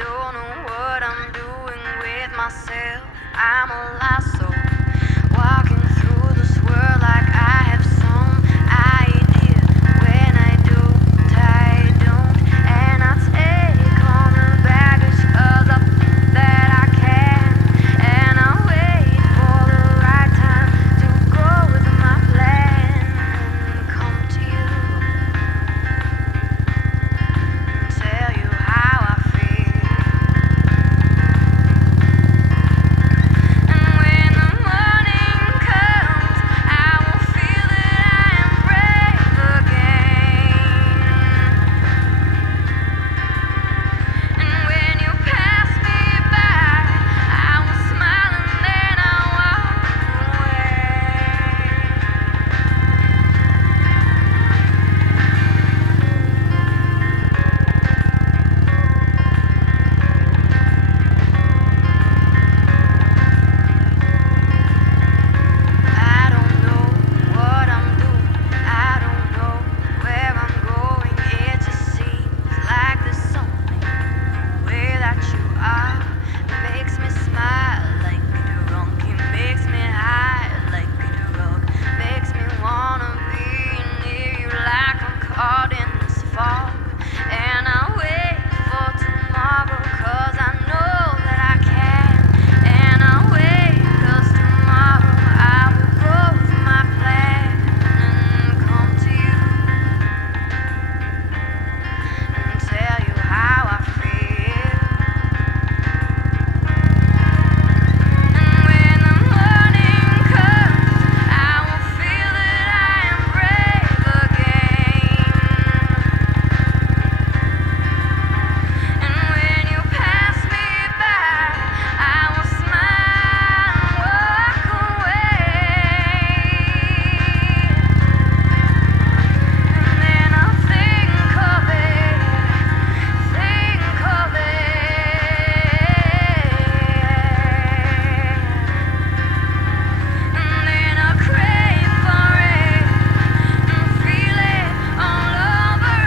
don't know what I'm doing with myself. I'm a lost soul, walking through this world like I have some idea. When I don't, and I take on the baggage 'cause I think that I can, and I wait for the right time to go with my plan and come to you and tell you how I feel. And when the morning comes, I will feel that I am brave again. And when you pass me by, I will smile and then I'll walk away. I don't know what I'm doing. I don't know where I'm going. It just seems like there's something way that you are makes me smile like a drunk. It makes me high like a drug. Makes me wanna be near you like I'm caught in this fog. And I wait for tomorrow 'cause I know that I can. And I wait 'cause tomorrow I will go with my plan and come to you and tell you how I feel. And when the morning comes, I will feel that I am brave again. And when you pass me by, I will smile and walk away. And then I'll think of it, think of it. And then I'll crave for it and feel it all over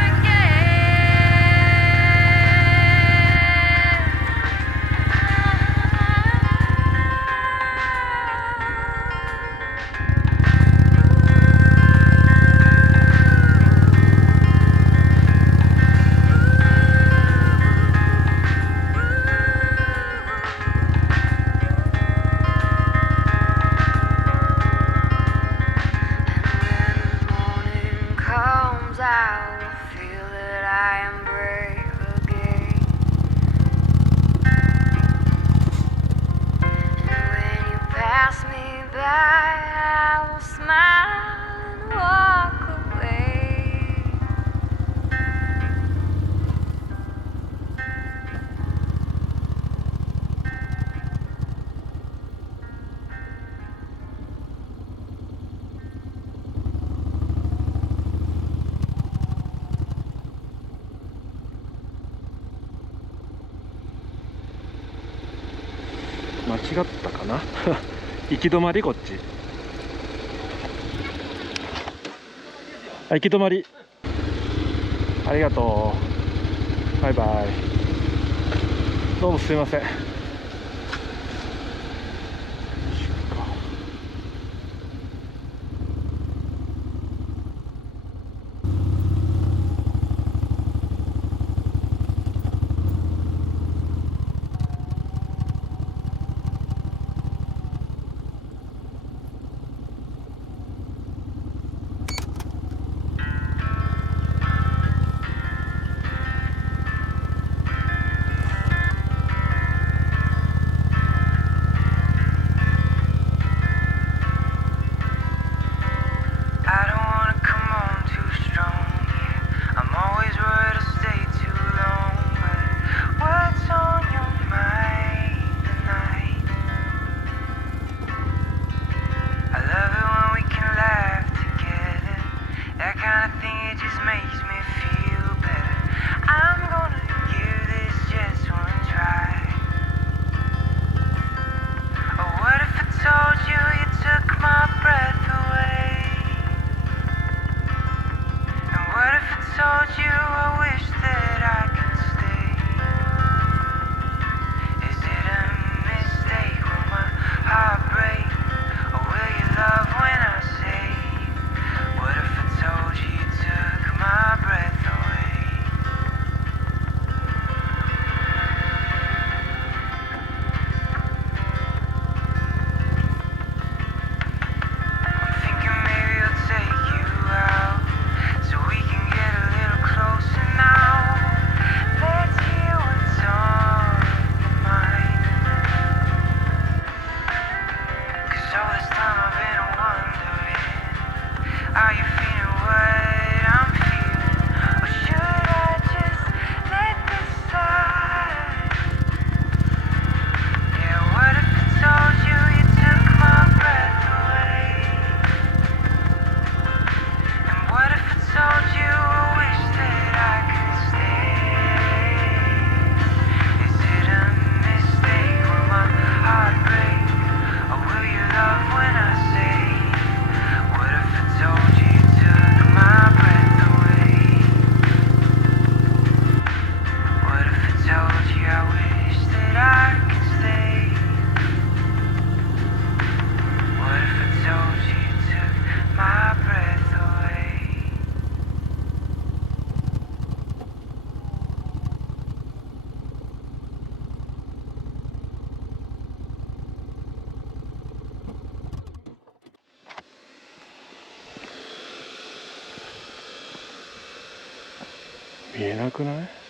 comes, I will feel that I am brave again. And when you pass me by, I will smile and walk away.間違ったかな行き止まりこっち。あ、行き止まり。ありがとう。バイバイ。どうもすいません。見えなくない？